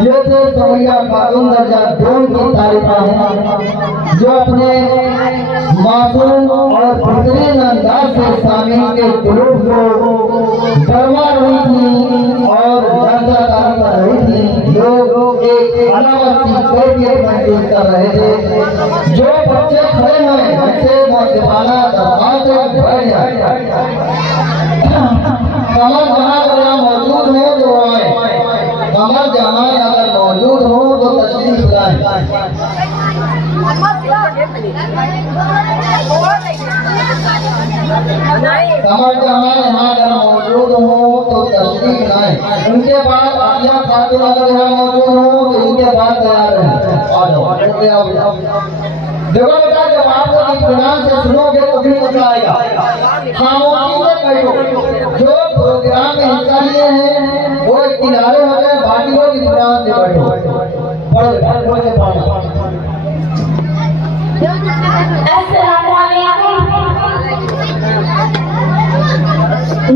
ये थे सवैया खातून दर्जा दोन की तारीफा है जो अपने मासूम और बेहतरीन अंदाज से सामीन के दिलों को गरमा रही थी और जलसा कर रही थी। लोग एक अलावा सी कैफियत महसूस कर रहे थे। जो बच्चे खड़े हैं ऐसे मौजूदाना दरबार से बैठ जाए। कमर जहां अगर मौजूद हो तो आए, कमर जहां अगर मौजूद हो तो तशरीफ लाए। कमर जहां यहाँ अगर मौजूद हो तो तशरीफ लाए। उनके बाद आलिया खातून अगर यहाँ मौजूद हो तो इनके बाद तैयार है। देखो बेटा, जब आप लोग इत्मीनान से सुनोगे तो भी मजा आएगा। खामोशी से बैठो। जो प्रोग्राम में हिस्सा लिए हैं वो एक किनारे हो जाए, बाकी लोग इत्मीनान से बैठो।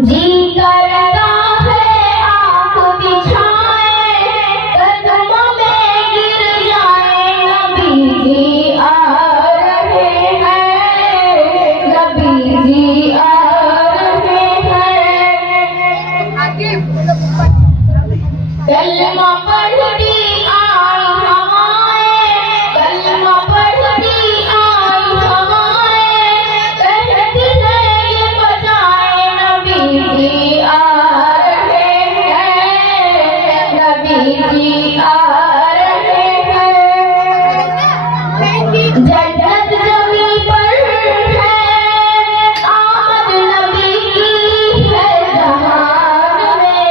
जी करता है आँख बिछाए, कदमों में गिर जाए। नबी जी आ रहे हैं, नबी जी आ रहे हैं। कलमा पढ़ती आई हवाएं, कलमा पढ़ती आई हवाएं। कहती है ये बजाए, नबी जी आ रहे हैं, नबी जी आ रहे हैं। जन्नत जमीन पर है, आमद नबी की है जहान में।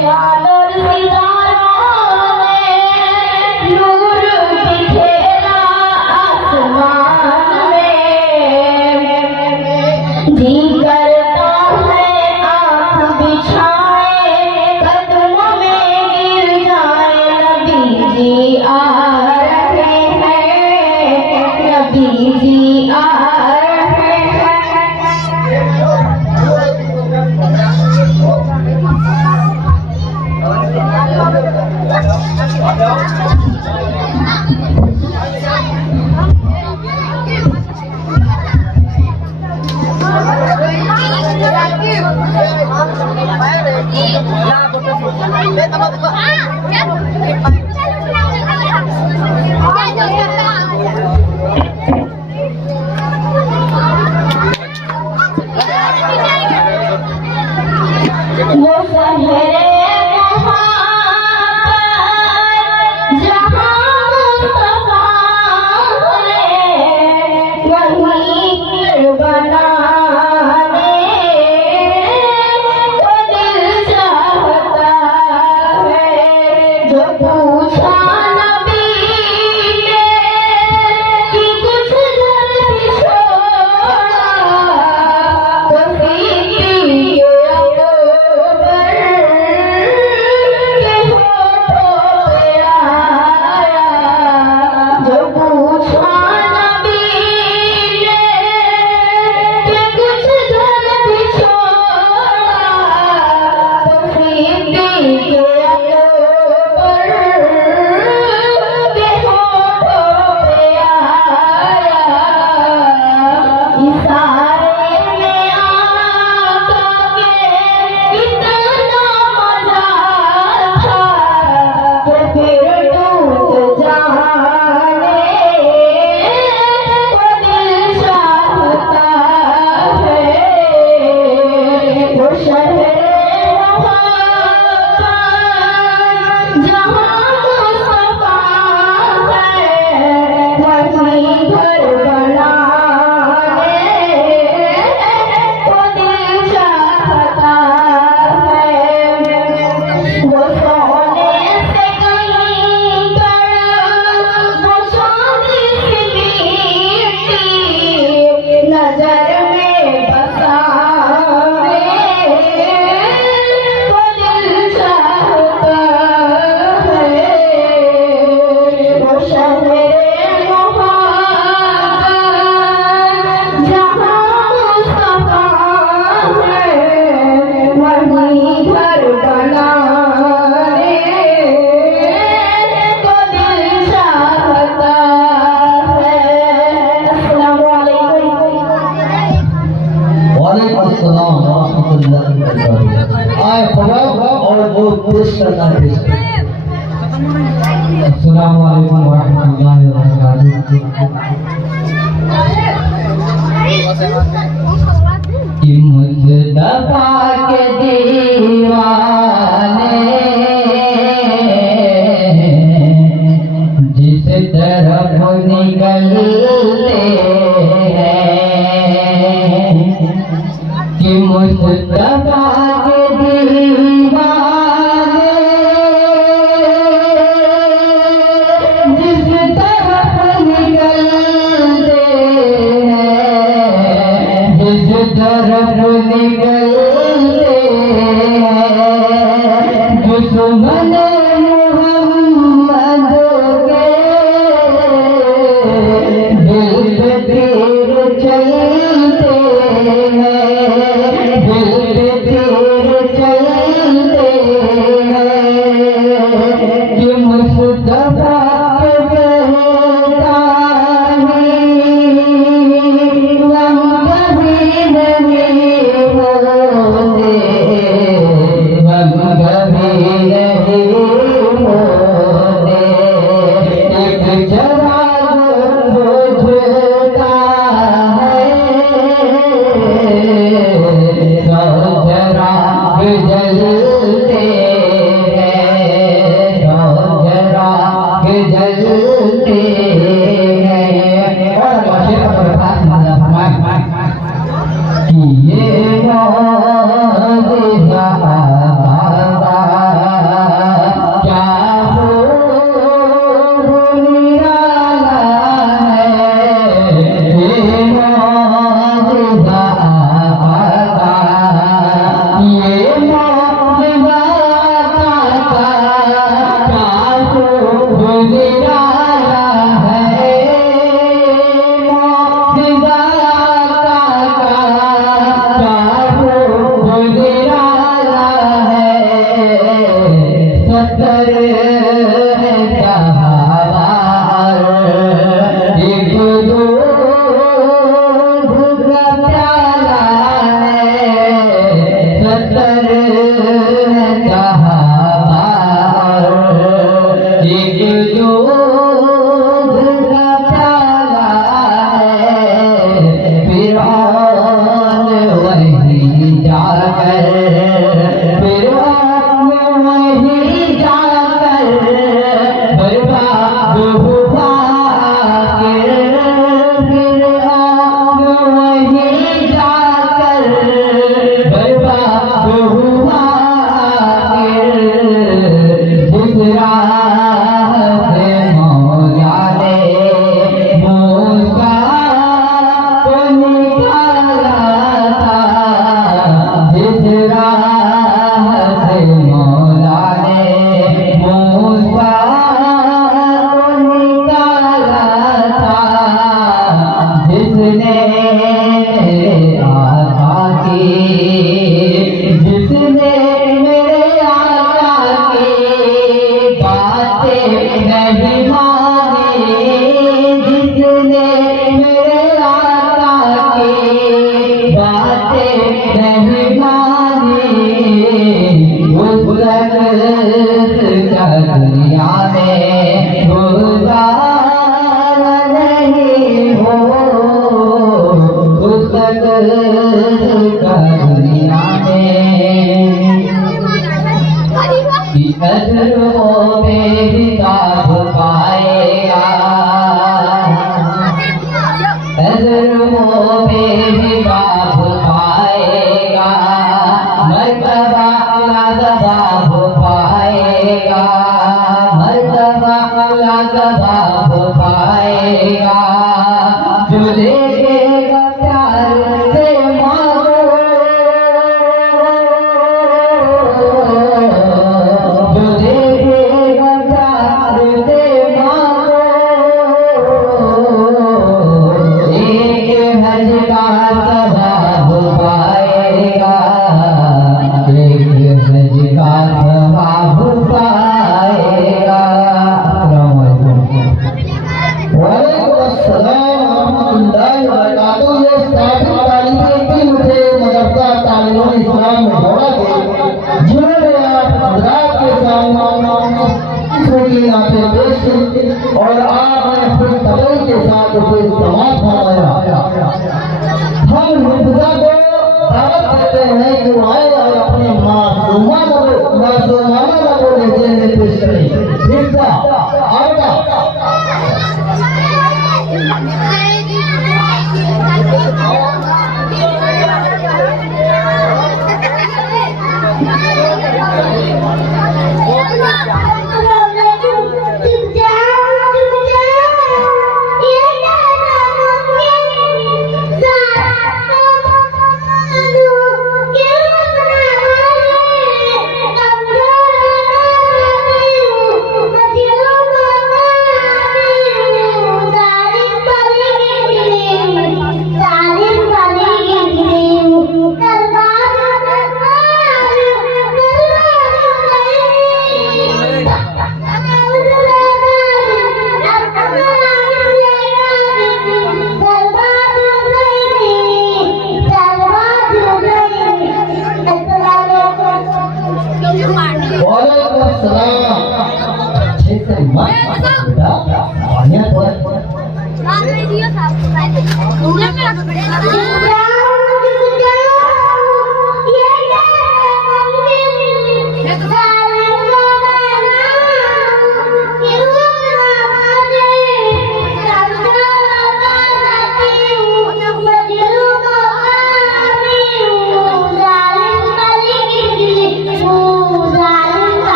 चादर सितारों ने नूर बिखेरा आसमान में। जी करता है आँख बिछाए, कदमों में गिर जाए। नबी जी आ रहे हैं, नबी जी आ रहे हैं। वो शहरे जहाँ मुस्तफा है, वहीं बनाने को दिल चाहता है। जो पूछा नबी ने कि कुछ घर भी छोड़ा, तो सीधी के अकबर के होठों पे आया। जो पूछा नबी ने कि कुछ घर भी छोड़ा, तो सीधी के अकबर के होठों पे आया। इशारे में आका के इतना मजा था कि फिर टूट जाने को दिल चाहता है। वो शहर जहाँ मुस्तफा है, वहीं घर बनाने को दिल चाहता है। वो सोने से कहीं पर वो चांदी सी मीठी नजर में बसावे को दिल चाहता है। पेश करना है। अस्सलाम वालेकुम वरहमतुल्लाहि वबरकातुहू। कि मुस्तफा के दीवाने जिस तरफ निकलते हैं कि मुस्तफा के दीवाने जिस तरफ निकलते हैं जिस तरफ निकलते हैं दुश्मन मोहम्मद के दिल पे तीर चलते हैं दिल पे तीर चलते हैं कि मुस्तफा के बेतानी हम कभी नहीं होते हम कभी नहीं होते एक चराग बुझता है सौ चराग जलते हैं सौ चराग जलते हैं और शेर का कि ये क्या हो निराला है ये मौजूदा ये मौजूदा क्या हो निराला है मौजूदा सतर जहावार एक दूध का प्याला है सतर जहावार एक दूध का प्याला है फिरौन वही जाकर दुनिया में गुजारा नहीं हो उस दुनिया में कि अजरों में हिसाब पाएगा अजरों में हिसाब पाएगा मर्तबा लाजवाब पाएगा मर्तबा लाजवाब पाएगा जो देखेगा प्यार से मांगो जो देखेगा प्यार से मांगो नाते पेश की और आपने फिर तबई के साथ उसे समाप्त फरमाया। हम हिफ्जा को दावत देते हैं कि वो आए और अपने मासूमाना को लेके में पेश करें। हिफ्जा आओगा।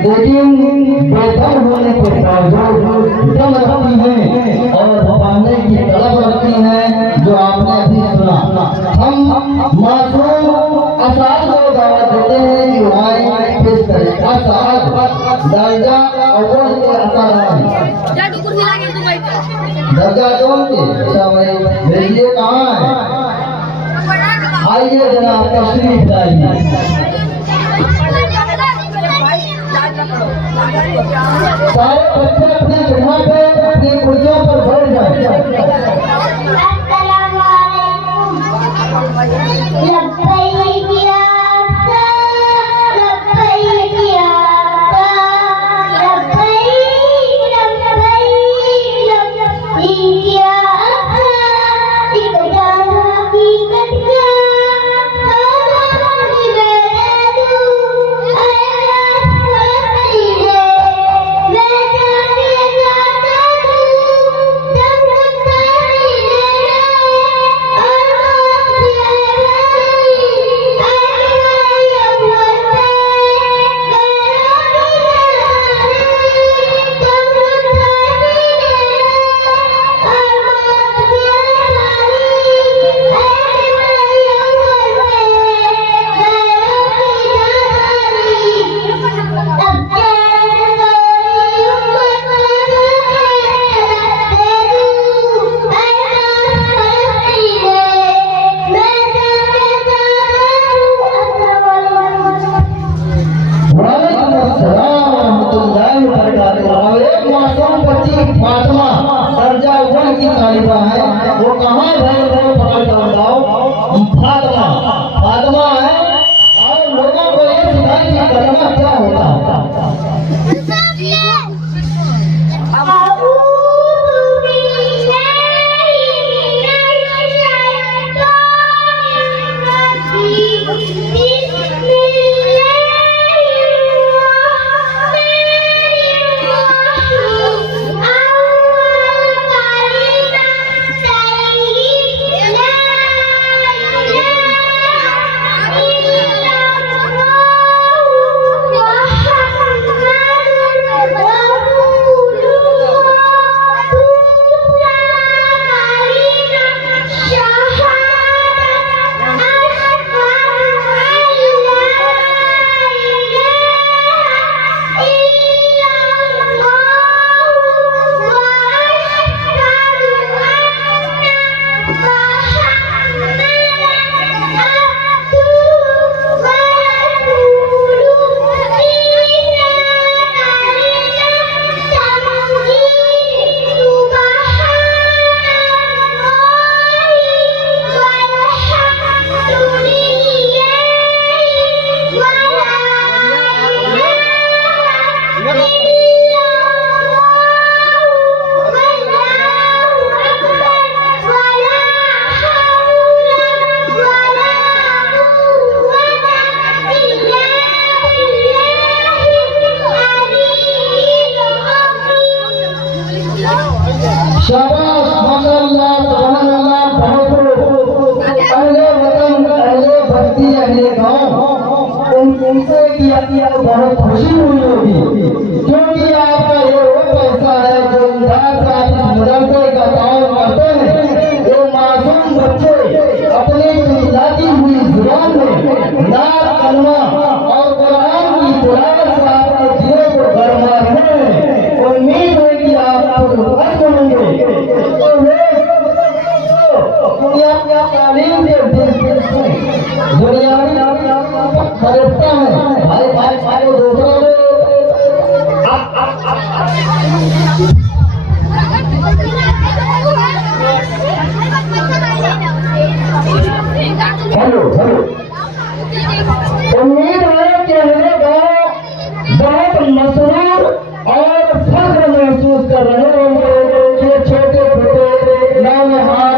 लेकिन बेदम होने के बावजूद दम रखती हैं और पाने की तलब रखती हैं, जो आपने अभी सुना। हम मासूम असाद को दावत देते हैं कि वहाँ पेश करें। असाद दर्जा अव्वल के असाद दर्जा कौन के? अच्छा भाई भेजिए, कहाँ है? आइए जनाब, तशरीफ लाइए। सारे बच्चे अपने जगह पे अपनी कुर्सियों पर बैठ जाए। वो कहाँ पकड़ कर लाओ? फातिमा है, और लोगों को ये सिखाई कि कलमा क्या होता है। शाबाश माशाअल्लाह सुभान अल्लाह बहुत अहले वतन अहले बस्ती अहले गांव उनसे की आपको बहुत खुशी हुई होगी क्योंकि आपका ये वो पैसा है जो इंसान से आप इस मदरसे का काम करते हैं। वो मासूम बच्चे अपनी चिल्लाती हुई जुबान में नात कलमा और कुरान की तिलावत से आपके दिलों को गरमा रहे हैं। उम्मीद है कि आप खुश होंगे। तो दुनिया की तालीम दुनियावी फरिश्ता है भाई भाई भाई दूसरों हेलो हेलो उम्मीद है कि हमारे गाँव बहुत मसरूर और फख्र महसूस कर रहे होंगे कि छोटे छोटे नौजवान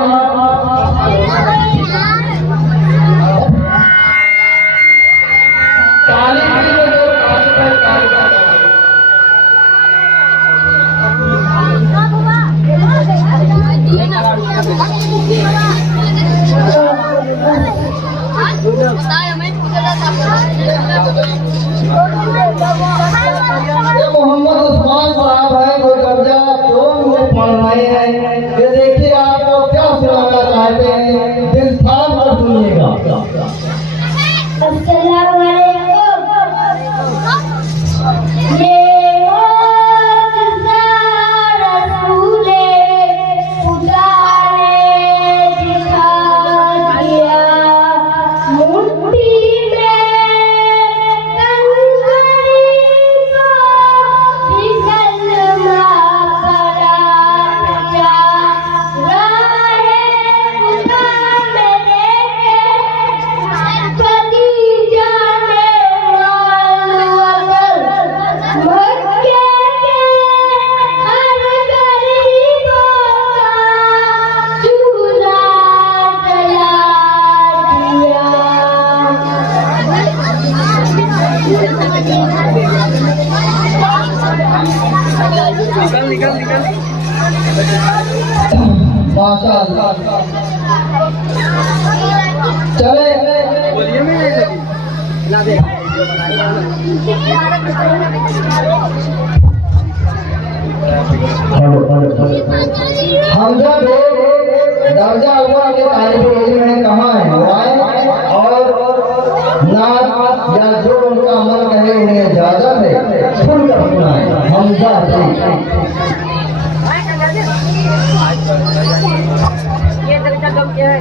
मोहम्मद उस्मान साहब है जो दर्जा क्यों में पढ़ रहे हैं। ये देखिए आपको क्या सुनाना चाहते हैं, दिल थाम कर सुनिएगा। अस्सलाम वालेकुम। ये माशाअल्लाह चले हमजा दर्जा हुआ के तालिब इल्म है कहाँ है और नात या जो उनका मन कहे उन्हें इजाजत है सुनकर सुनाए हमजा ये दर्जा कम क्या है?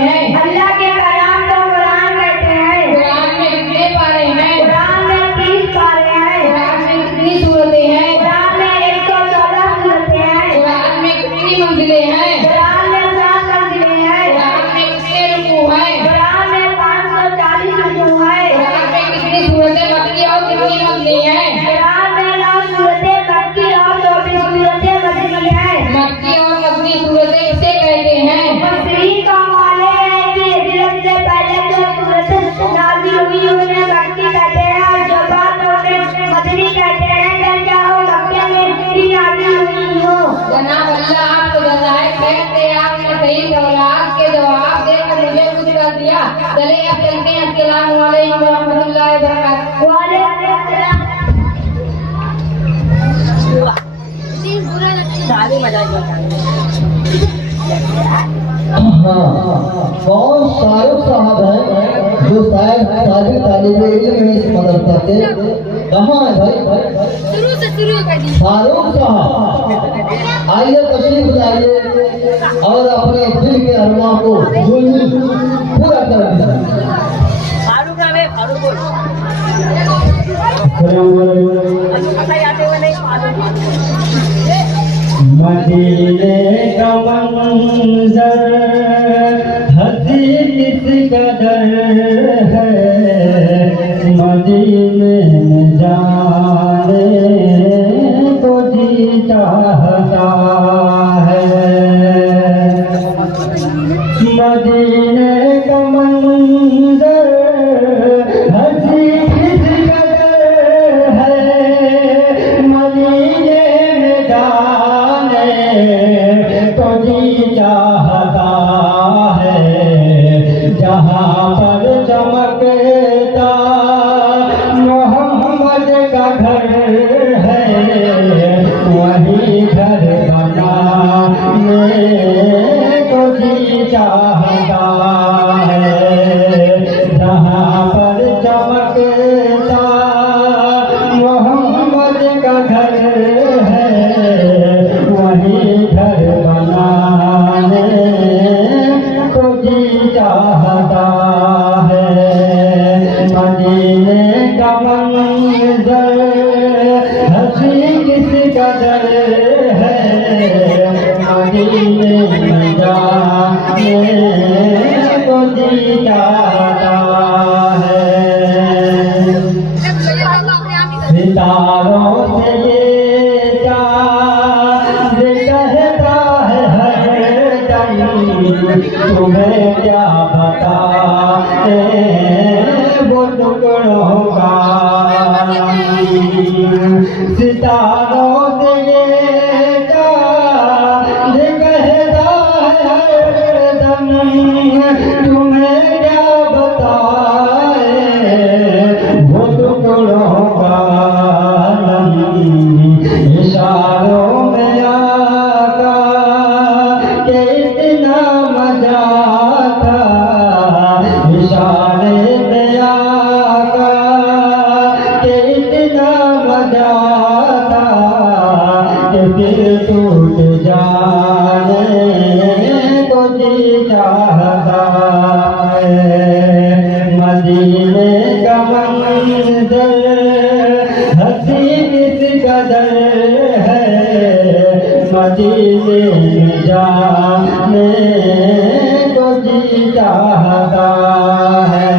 हैं? अल्लाह के कलाम को कुरान कहते हैं। कुरान में कितने पारे हैं? कुरान में 30 पारे हैं। कुरान में कितनी सूरतें हैं? कुरान में 114 सूरतें हैं। कुरान में कितनी मंजिलें हैं? कुरान में 7 मंजिलें हैं। कुरान में कितने रुकू हैं? कुरान में 540 रुकू है। कुरान में कितनी सूरतें मक्की और कितनी मदनी हैं? कुरान में 9 सूरतें मक्की और 24 सूरतें मदनी हैं। मक्की और मदनी सूरतें किसे कहते हैं? मुफस्सिरीन का मानना है कि हिजरत से पहले जो सूरतें नाज़िल हुई उन्हें मक्की कहते हैं और जो बाद में उन्हें मदनी कहते हैं। जब चाहो मक्के में ही नाज़िल हुई हो। जनाब अल्लाह आपको जज़ाए खैर दे, आपने सही सवाल के जवाब देकर मुझे कुछ कर दिया। चलिए अब चलते हैं। अस्सलामु अलैकुम व रहमतुल्लाहि व बरकातहू। वालेकुम अस्सलाम। सारी मजा हाँ, कौन शाहरुख साहब हैं जो शायद साबिक तालिब इल्म में इस मदरसा के? कहाँ है भाई? शुरू से शुरू कर दी। शाहरुख साहब आइए, तशरीफ लाइए और अपने दिल के अरमान को पूरा कर दीजिए। फारूक रहे फारूक बोल। बताइए आते हुए नहीं फारूक। मदीने का मंजर हसी किस कदर है, मदीने में जाने को जी चाहता है। मदीने का मंजर हसी किस कदर है, मदीने में जाने तो जी चाहता है। जहाँ पर चमकता मोहम्मद का घर है, वही घर बनाने तो जी चाहता है। जहाँ पर चमकता मोहम्मद का घर है, वही घर बनाने को जी चाहता है। मदीने का मंजर हंसी किस कदर है, मदीने में जाने को जी चाहता है। सितारों से ये चाँद कहता है हर दम, तुम्हें क्या बताए वो टुकड़ों का। सितारों से ये चाँद कहता है हर दम, तुम्हें क्या बताए वो टुकड़ों का। इशारों में आका के इतना मजा था, इशारे में आका के इतना मजा था कि दिल टूट जाने को जी चाहता है। मदीने का मंजर हंसी किस कदर है, मदीने में जाने को जी चाहता है।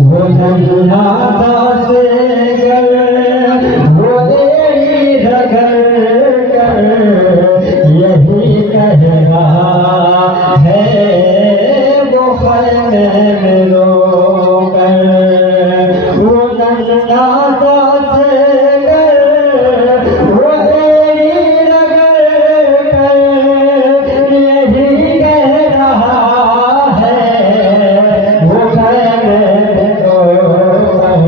वो नन्हा दास गर वो तेरी रगर कर यही कह रहा है वो खैमे में रोकर। वो नन्हा दास गर वो तेरी रगर कर यही कह रहा है वो खैमे में रोकर।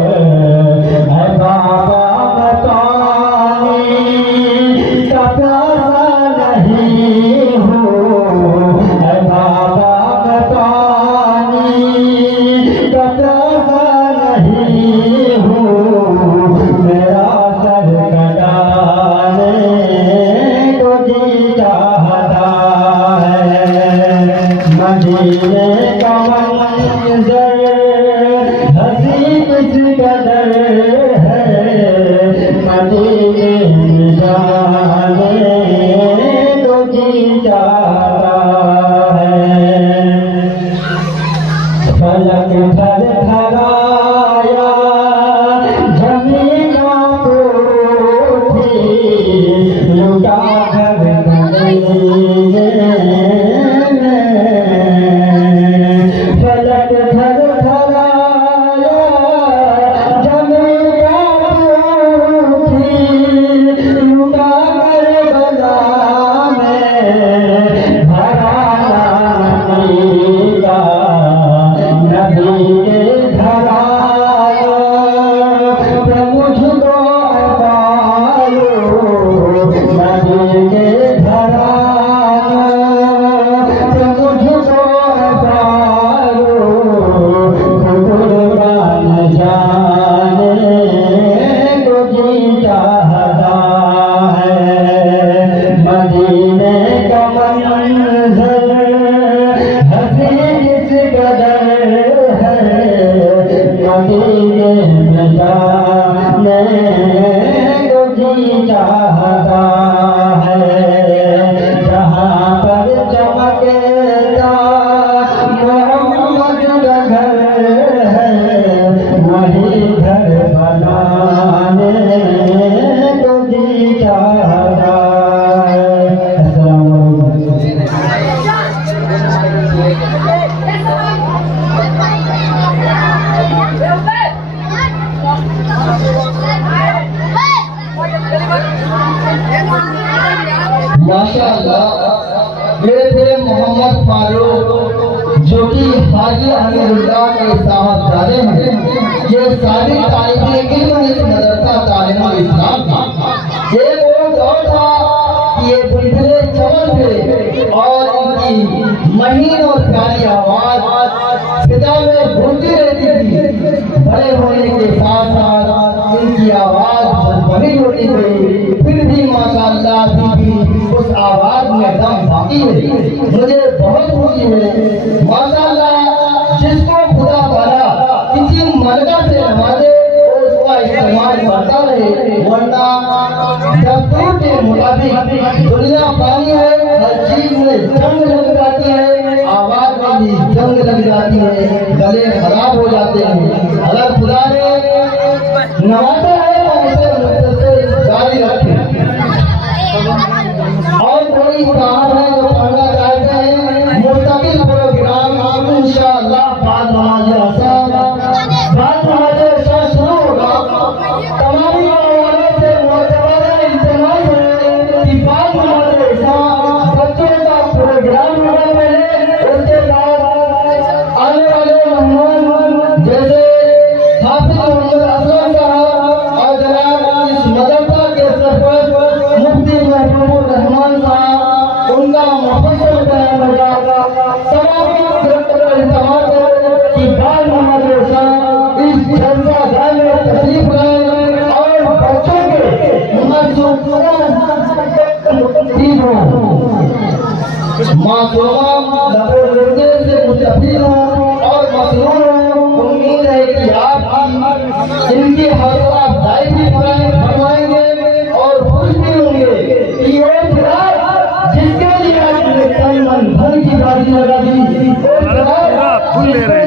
कोई चाहता है जहाँ पर चमकता मोहम्मद का घर है, वही घर बनाने को जी चाहता है। अस्सलाम वालेकुम। माशाअल्लाह, ये थे मोहम्मद फारूक जो कि हाजी अमीरुल्लाह के साहबजादे हैं। ये सारी तारीख इल्म इस मदरसा तालीमुल इस्लाम था। ये वो दौर था कि ये बुलबुले चमन थे और इनकी महीन और प्यारी आवाज फिजा में गूंजती रहती थी। बड़े होने के साथ साथ इनकी आवाज बड़ी होती गई, फिर भी माशाअल्लाह बीबी उस आवाज में दम बाकी है। मुझे बहुत खुशी है माशाअल्लाह, जिसको खुदा ताला किसी मर्दा से नवाजे उसका इस्तेमाल करता रहे, वरना दस्तूर के मुताबिक दुनिया पानी है, हर चीज में जंग लग जाती है, आवाज में भी जंग लग जाती है, गले खराब हो जाते हैं। अगर खुदा ने नवाजा है तो उसे मुस्तकिल जारी रखे। और कोई साहब है जो पढ़ना चाहते हैं मुस्तकिल प्रोग्राम इंशाअल्लाह बाद नमाज शुरू होगा। तमाम वालों से मोतबर इल्तिमास है कि बाद नमाज बच्चों का प्रोग्राम होगा पहले, उसके बाद आने वाले मेहमान जैसे हाफिज मोहम्मद असलम साहब और जनाब इस मदरसा के सरपंच मुफ्ती महबूब रहमान साहब, उनका मुफस्सल बयान होगा। तमाम इल्तिमास है कि बाद नमाज इस जलसागाह में तशरीफ लाएं और बच्चों के मासूमा लबोलर्जे से मुस्तफीद हों और मसरूर हों। उम्मीद है कि आप इनकी हौसला अफजाई भी फरमाएंगे और खुश भी होंगे कि वो फिलहाल जिसके लिए आपने तन मन धन की बाजी लगा दी,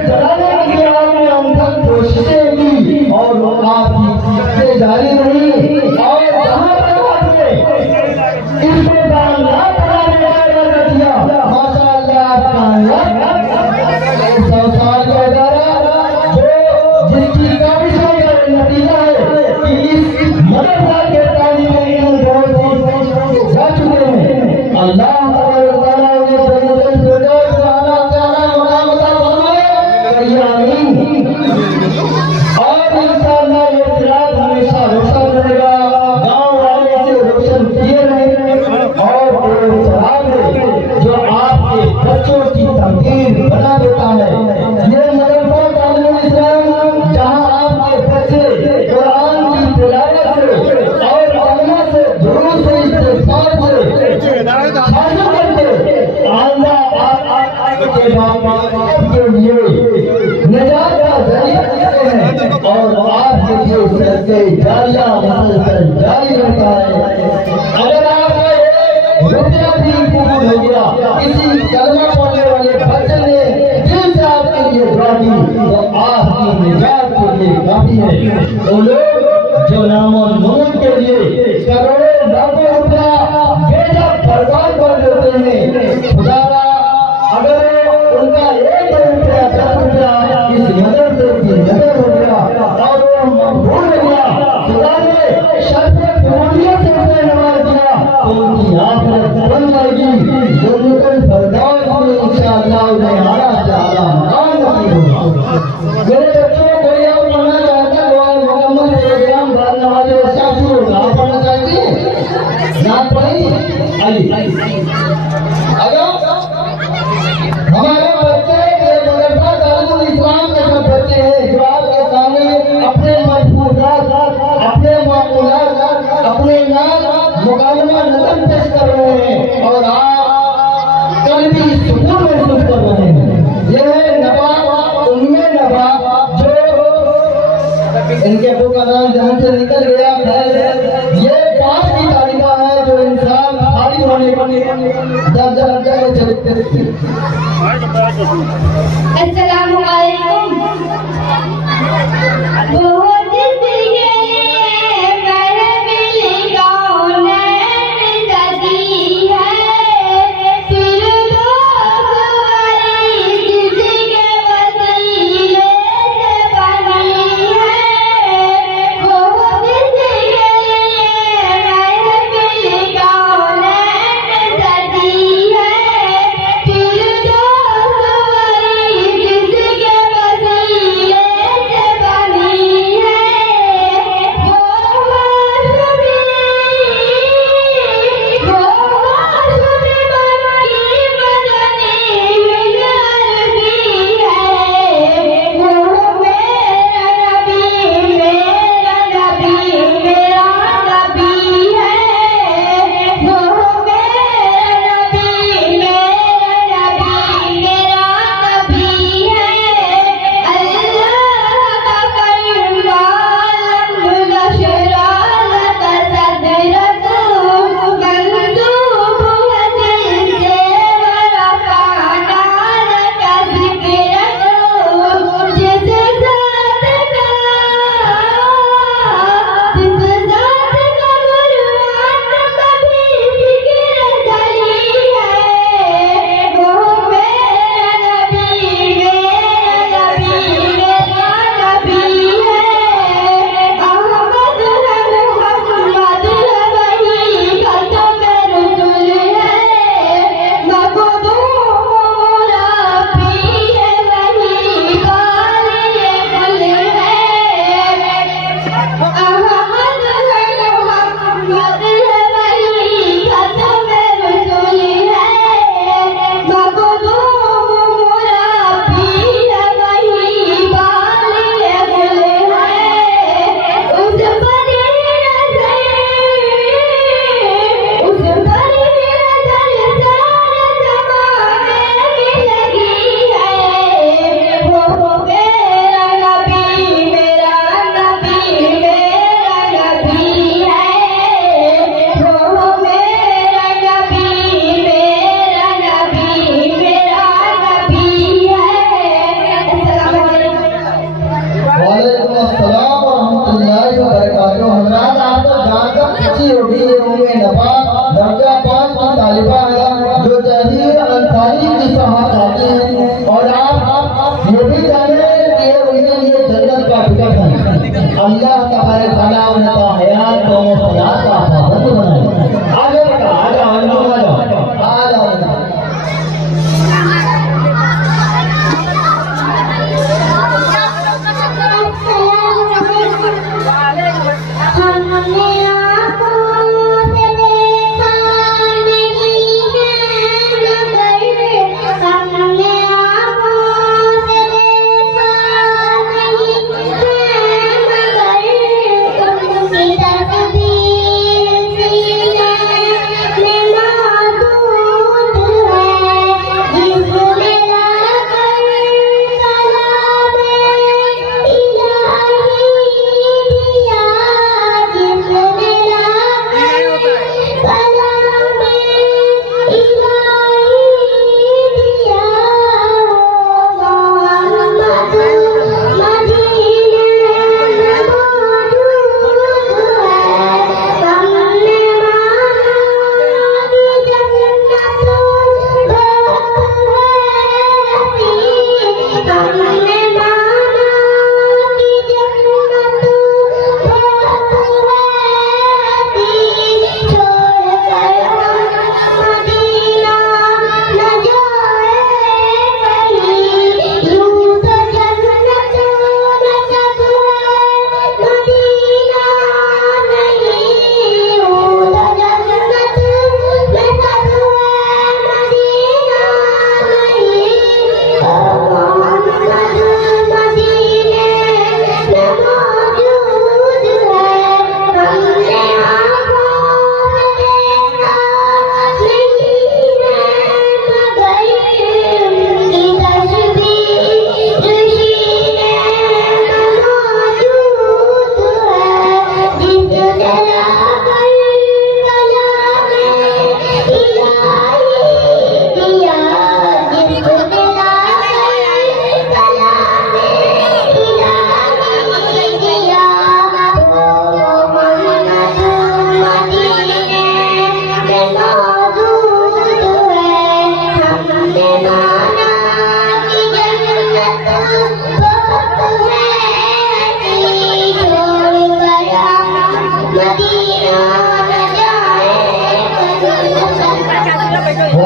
जलाने के लिए आपने अनथक कोशिशें की और वो आपकी जारी रही। और जहाँ तक आपने इसको कामयाब कराने का इरादा किया, माशाअल्लाह आप कामयाब। 100 साल का इदारा जो जिसकी काबिशों का नतीजा है कि इस मदरसा के तालीम इल्म बहुत जा चुके हैं। अल्लाह ताला उन्हें जन्नतुल फिरदौस का आला से आला मकाम अता फरमाए। कहिए आमीन। और इंशाअल्लाह ये चिराग हमेशा रोशन रहेगा, गांव वाले इसे रोशन किए रहेंगे और वो चिराग है जो आपके बच्चों की तकदीर बना देता है। ये मदरसा तालीमुल इस्लाम जहां आपके बच्चे कुरान की तिलावत से और कलमा से दुरूद से इस्तिग़फ़ार से हासिल करके आइंदा आपके बाप के लिए निजात का जरिया बनते हैं और आपके लिए सदके जारिया मुसलसल जारी रहता है। अगर आपका एक रुपया भी कबूल हो गया, किसी कलमा पढ़ने वाले बच्चे ने दिल से आपके लिए दुआ की, तो आपकी निजात के लिए काफी है। वो लोग जो नामोनून के लिए करोड़ों लाखों रुपया बेजा बर्बाद कर देते हैं, खुदा अगर उनका एक रुपया 10 रुपया इस मदरसे की नजर हो गया और वो मकबूल हो गया, खुदा ने शर्त कबूलियत से उसे नवाज दिया, तो उनकी आखिरत बन जाएगी। जन्नतुल फिरदौस में इंशाअल्लाह उन्हें आला से आला मकाम नसीब होगा। मेरे बच्चों कोई आप पढ़ना चाहता है और मुकम्मल प्रोग्राम बाद नमाज इशा शुरू होगा, आप पढ़ना चाहते हैं? नात पढ़ेंगे? आइए। अगर हमारे बच्चे ये मदरसा तालीमुल इस्लाम के सब बच्चे हैं जो आपके सामने अपने मजबूरात, अपने मामूलात, अपने नाम मुकालमा नज़म पेश कर रहे हैं और आप कल्बी सुकून महसूस कर रहे हैं। ये है नवाब उम्मे नवाब जो इनके अबू का नाम ध्यान से निकल गया है। ये अस्सलामु अलैकुम। बहुत जिंदगी महफिल कौनैन सजी है, फिरदौस वाली जिसके वसीले से बनी है। बहुत जिंदगी महफिल कौनैन सजी है, फिरदौस वाली जिसके वसीले से बनी है। वो हाशमी बाकी बदनी हुई है। वो मेरा नबी मेरा नबी मेरा नबी है। वो मेरा नबी मेरा नबी मेरा नबी है। अल्लाह का फरमान मुनशरा लक सदरक, मंसूब है दिल से वरफ़ाना लक ज़िक्रक। जिस ज़ात का कुर्आन कभी ज़िक्र चली है। वो मेरा नबी मेरा नबी मेरा नबी है। अहमद है मुहम्मद है वही खत्म रसूल है। मखदूम मुराबी है वही वाली कुल है। अहमद है मुहम्मद है वही खत्म रसूल है। मखदूम मुराबी है वही वाली कुल है। उस पर नजर सारे ज़माने की लगी है। वो मेरा नबी मेरा नबी मेरा नबी है। वो मेरा नबी मेरा नबी मेरा नबी है। अस्सलामु अलैकुम। वालेकुम अस्सलाम व रहमतुल्लाहि व बरकातुहू। हज़रात, आप तो जानकर खुशी होगी ये उम्मे नबा दर्जा 5 की तालिबा है जो जहीर अंसारी की साहब आती है। और आप ये भी जाने कि ये उनके लिए जन्नत का टिकट है। अल्लाह तबारक तआला उन्हें हयात को सलात का पाबंद बनाए। आगे बढ़ो, आ जाओ, आ जाओ, आ जाओ। हमने आँखों से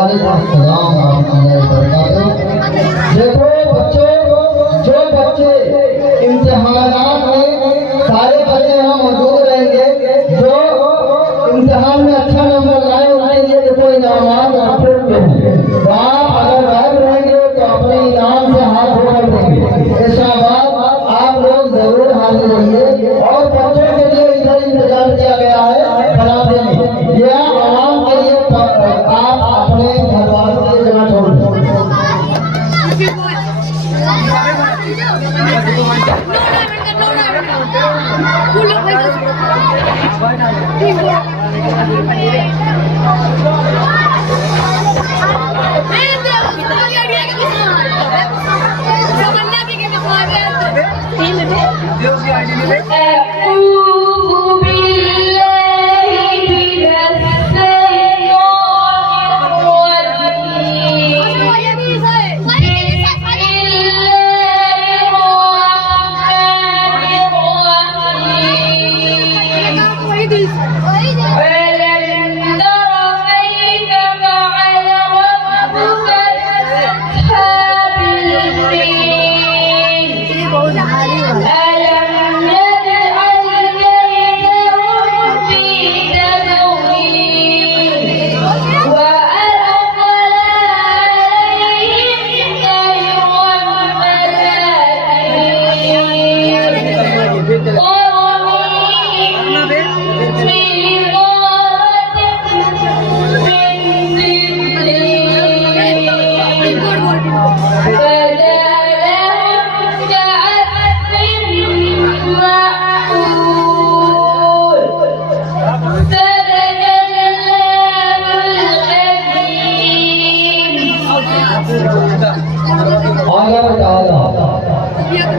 वालेकुम देखो बच्चों, जो बच्चे इम्तिहानात में सारे बच्चे यहाँ मौजूद रहेंगे, जो इम्तिहान में अच्छा नंबर लाए उनके लिए देखो इनामात रखे हुए हैं। तो आप अगर गायब रहेंगे तो अपने इनाम से हाथ जोड़ देंगे। इशाबाद आप लोग जरूर हाजिर रहिए। और बच्चों के लिए इधर इंतजाम किया गया है पराठे में, यह आवाम के लिए आप अपने घर वालों के लिए जगह छोड़ दें।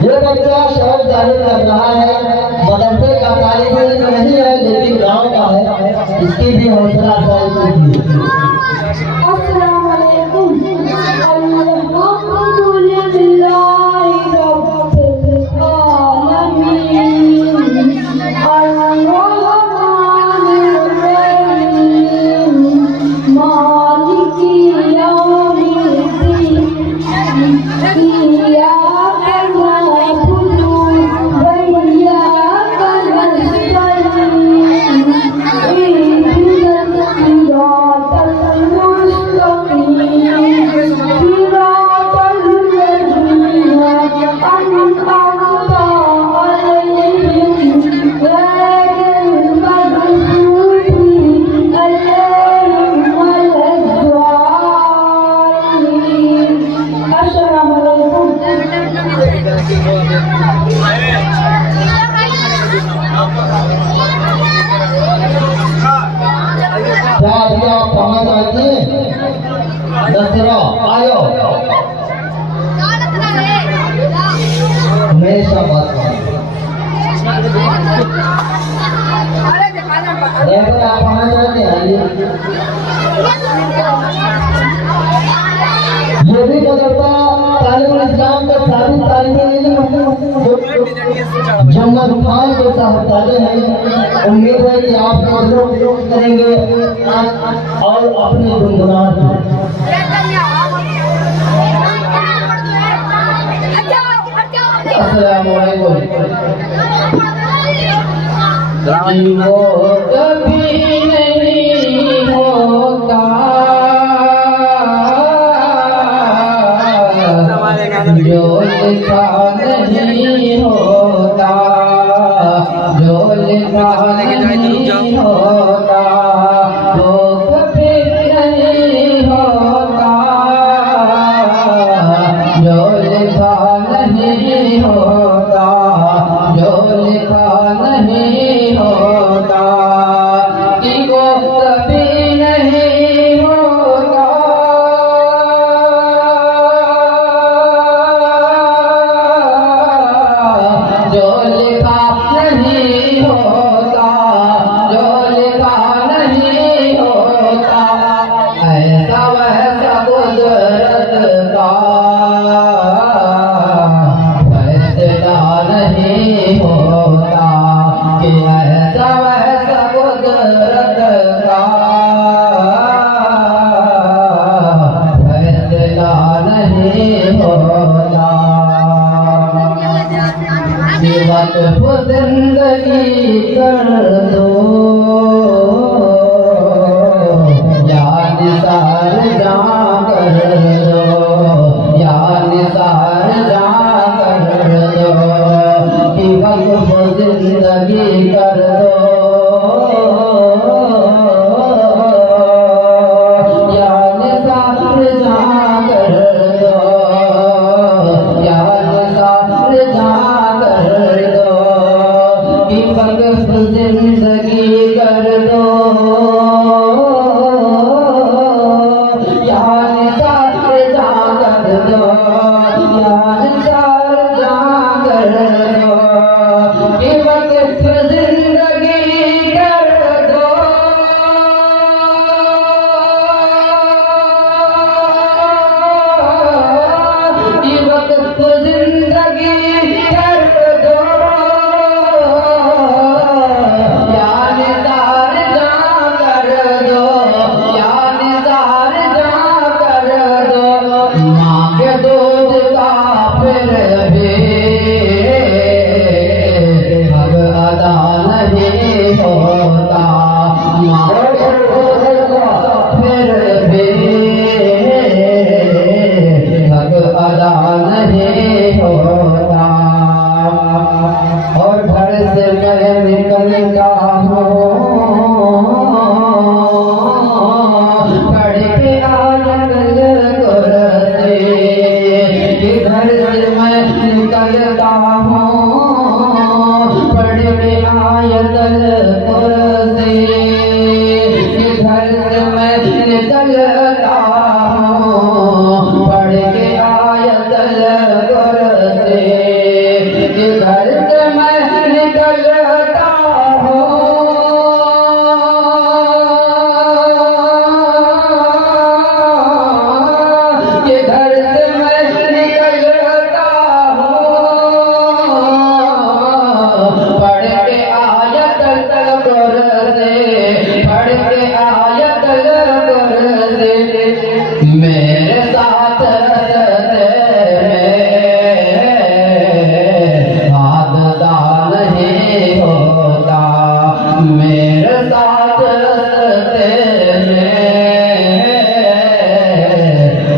ये बच्चा शौक जाहिर कर रहा है, मदरसे का तालिब इल्म नहीं है लेकिन गांव का है, इसकी भी हौसला अफजाई कीजिए। अस्सलाम वालेकुम। अल्हम्दुलिल्लाहि रब्बिल आलमीन अर्रहमानिर रहीम मालिकी यौमिद्दीन इय्याका नअबुदु व इय्याका नस्तईन इहदिnas सिरातल मुस्तकीम सिरातल लज़ीना अनअमता अलैहिम गैरिल मग़ज़ूबि अलैहिम वलद्दालीन। अस्सलामु अलैकुम। क्या अभी आप पहुंच आते हैं? दसरा आयो हमेशा बात देखो आप पहुंच जाते आइए। ये भी बदलता तालिबुल इस्लाम का साबित तालिबुल इल्म जन्नत खान के साहबजादे हैं। उम्मीद है कि आप लोग करेंगे और अपनी गुनगुनाहट अस्सलामु अलैकुम। वो कभी नहीं होता जो लिखा नहीं होता, जो लिखा नहीं होता वो कभी नहीं होता, जो लिखा नहीं होता, जो लिखा नहीं होता कि वो कभी नहीं होता। जो लिखा नहीं होता, जो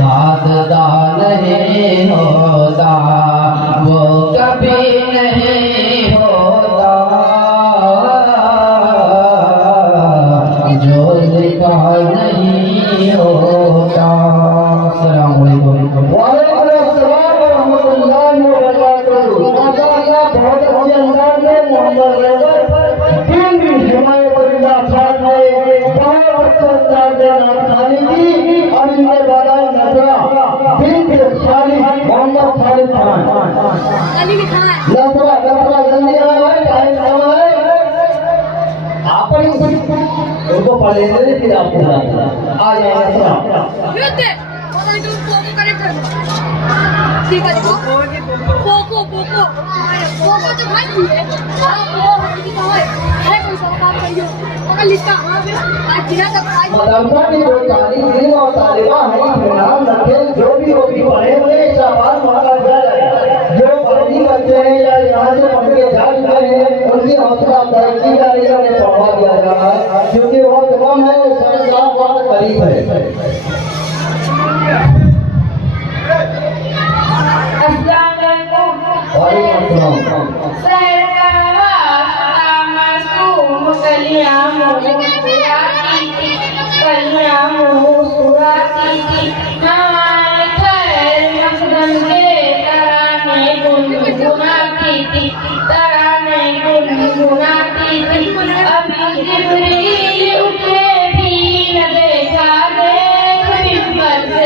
हाथदा नहीं होता वो कभी नहीं होता जो लिखा नहीं होता। अस्सलाम वालेकुम। वालेकुम अस्सलाम व रहमतुल्लाहि व बरकातहू। माशाअल्लाह बहुत अच्छे अंदाज में मोहम्मद रैबर तीन दिन हिमायत परिंदा साथ में बहुत अच्छे अंदाज में नाचने की और इनके बारे नजरा बिन खाली मोहम्मद खालिद खान गली में खाना है नजरा नजरा जल्दी आ भाई टाइम कम है आपण उनको पढ़े थे फिर आपको आ जाए नजरा युद्ध पता नहीं तुम पोको करेक्ट कर ठीक है पोको पोको पोको तो भाई भी है वो हमारी कहां है कोई सब काम करियो अगर लिखा हां आज जिला तक आज मदरसा की जो तालीम और तालिबा है इनाम रखे जो भी पढ़े हुए शाबाश मारा जाए जो फर्जी बच्चे हैं या यहाँ से पढ़ के जा चुके हैं उनकी हौसला अफजाई की जा रही है उन्हें पढ़वा दिया जा रहा है क्योंकि वक्त कम है सरकार वक्त करीब है। अस्सलाम वालेकुम। वालेकुम अस्सलाम। शहर का रास्ता मासूम कलियां मुस्कुराती थी कलियां मुस्कुराती थी हवाएं खैर मकदम के तराने गुनगुनाती थी तराने गुनगुनाती थी अभी जिब्रील उठे भी न देखा देख मिंबर से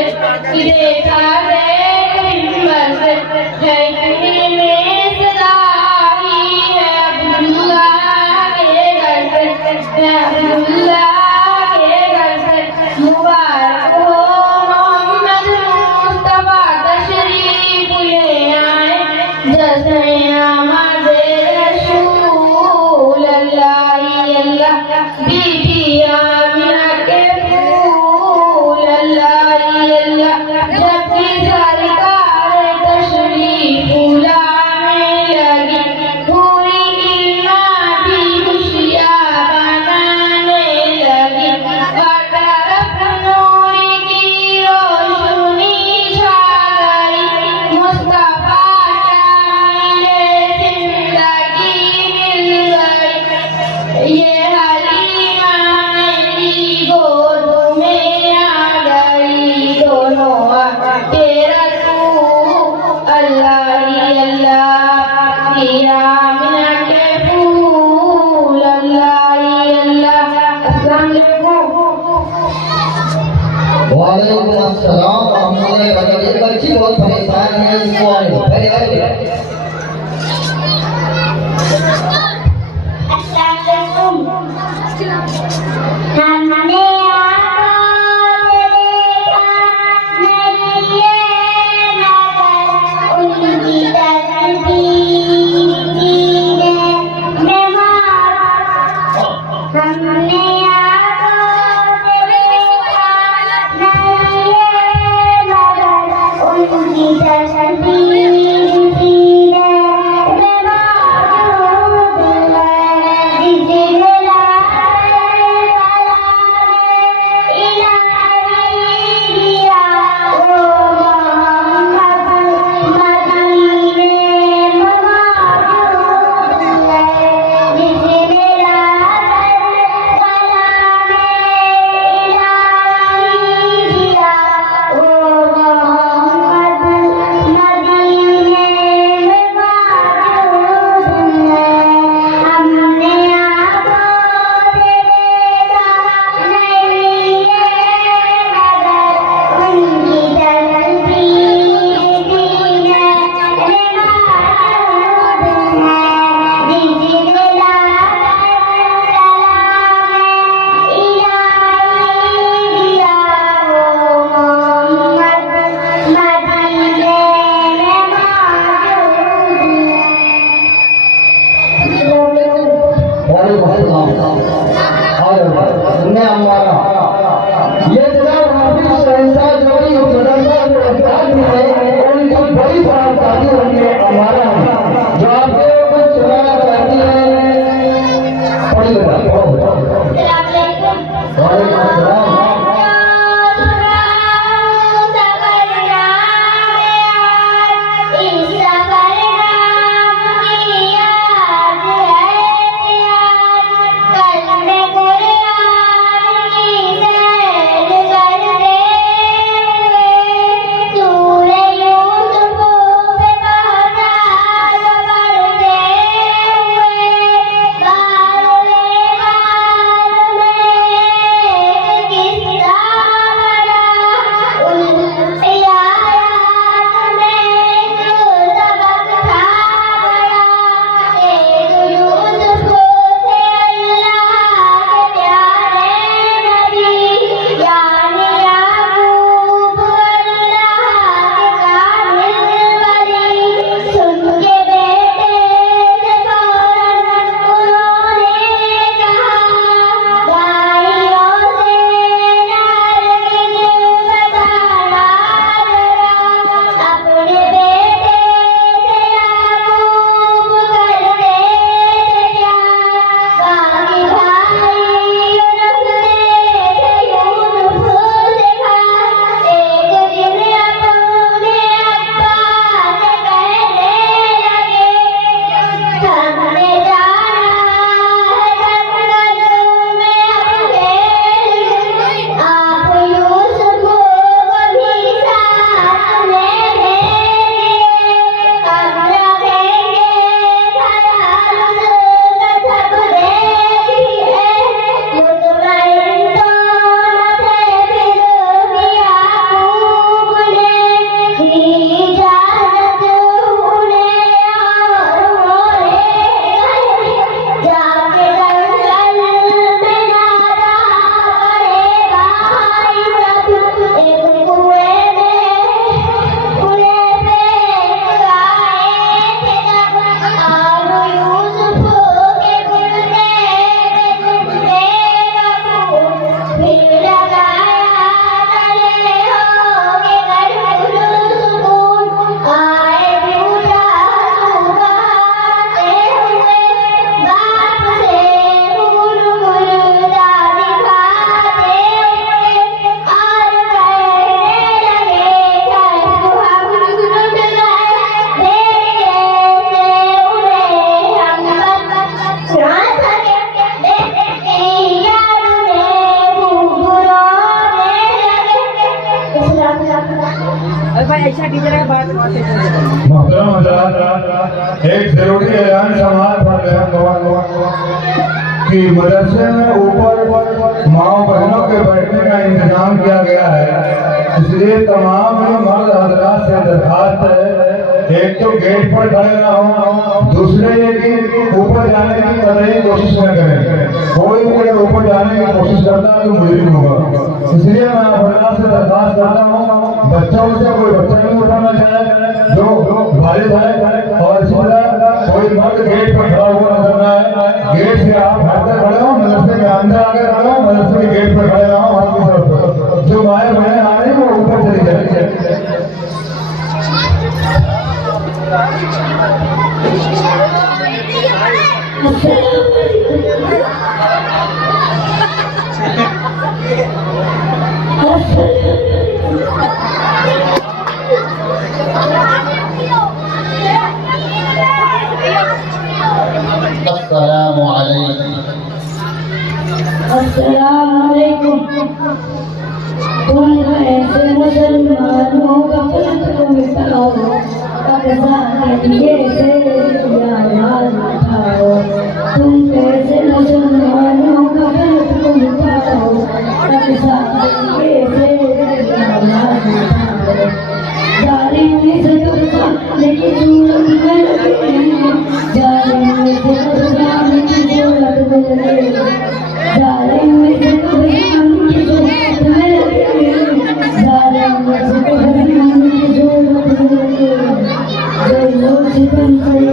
देखा देख मिंबर से जय में सदा ही है अब्दुल्लाह के घर से अब्दुल्लाह के घर से मुबारक हो मोहम्मद मुस्तफा तशरीफ ले आए जैसे आमदे रसूल अल्लाह बीबी आमिना के फूल अल्लाह जब भी सरकार तशरीफ लाने लगी पूरी इल्मा भी खुशियाँ बनाने लगी हर तरफ नूर की रोशनी छा गई मुस्तफा शामिल जिंदगी मिल गई ये हलीमा मेरी गोद में आ गई दोनों आके रसूल अल्लाह ही अल्लाह की आमिना के फूल अल्लाह ही अल्लाह। अस्सलाम वालेकुम। वालेकुम अस्सलाम रहमतुल्लाहि व बरकातहू। बच्ची बहुत परेशान है इसको पहले अस्सलाम हमने उनकी हमने मोहतरम हज़रात, एक जरूरी ऐलान समाज कि मदरसे में ऊपर माओ बहनों के बैठने का इंतजाम किया गया है, इसलिए तमाम मर्द हजरात से दरखास्त है, एक तो गेट पर खड़े ना हो, दूसरे ये कि ऊपर जाने की कतई कोशिश न करें। कोई भी अगर ऊपर जाने की कोशिश करता है तो मुजरिम होगा। इसलिए मैं आप हजरात से दरखास्त करता हूँ, बच्चों से कोई बच्चा नहीं उठाना चाहे जो वालिद है, और इसी तरह कोई मर्द गेट पर खड़ा हुआ नजर न आए। गेट से आप हटकर खड़े हो, मदरसे के अंदर आके खड़े हो, मदरसे के गेट पर खड़े रहो, हाथ की तरफ जो माए बहने आ रही है वो ऊपर चली जाएगी। अस्सलामु अलैकुम। अस्सलामुअलैकुम। तुम ऐसे मुसलमानों का फर्क को मिटाओ, ये से याद उठाओ। तुम ऐसे मुसलमानों का फर्क को मिटाओ, ये से याद उठाओ। जालिम से तुमका लेकिन सूरत में लगे, जालिम से तुमका लेकिन सूरत में लगे, जालिम से तुमका लेकिन सूरत में लगे, जालिम से तुमका लेकिन सूरत में लगे। जो लोग तुमसे